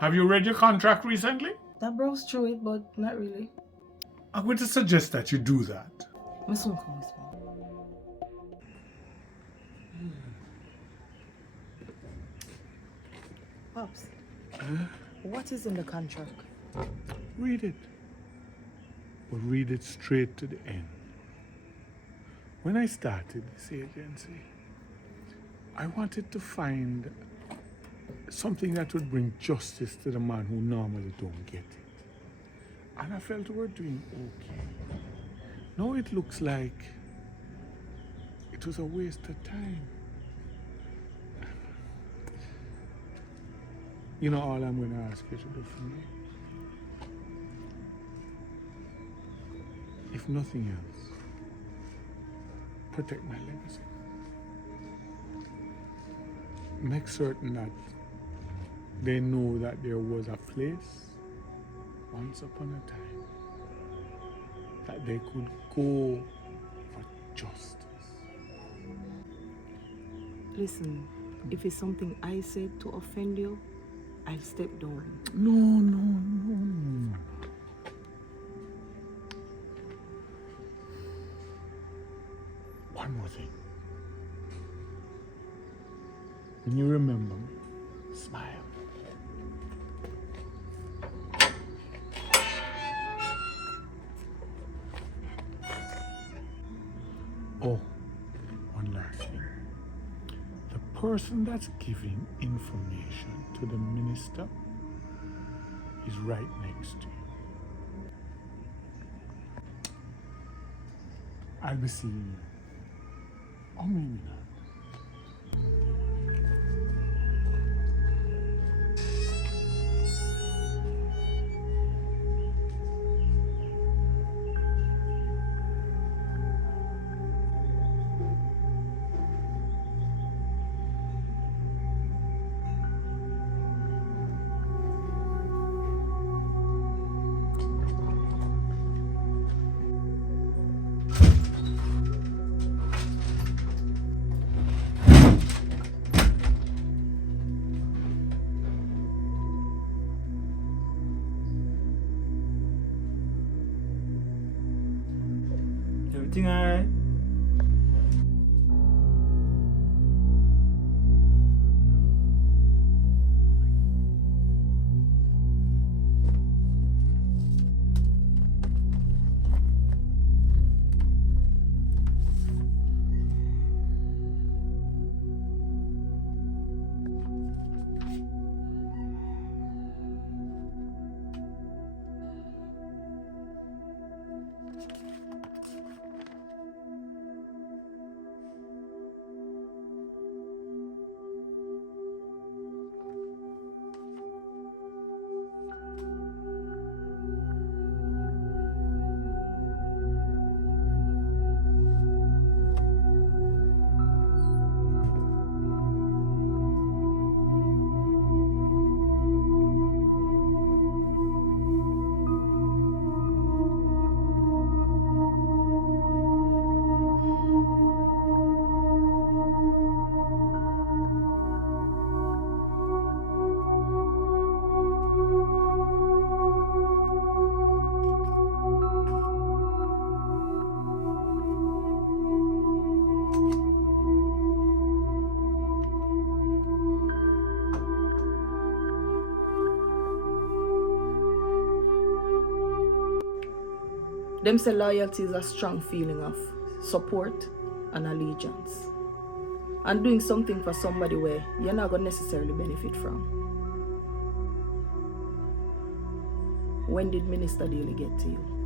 Have you read your contract recently? I browsed through it, but not really. I'm going to suggest that you do that. My son come with me. Pops, what is in the contract? Read it. But read it straight to the end. When I started this agency, I wanted to find something that would bring justice to the man who normally don't get it. And I felt we were doing okay. Now it looks like it was a waste of time. You know all I'm going to ask you to do for me? If nothing else, protect my legacy. Make certain that they know that there was a place once upon a time that they could go for justice. Listen, if it's something I said to offend you, I'll step down. No. One more thing. When you remember me, smile. Oh, one last thing. The person that's giving information to the minister is right next to you. I'll be seeing you. Or maybe not. Everything alright? Them say loyalty is a strong feeling of support and allegiance. And doing something for somebody where you're not going to necessarily benefit from. When did Minister Daly get to you?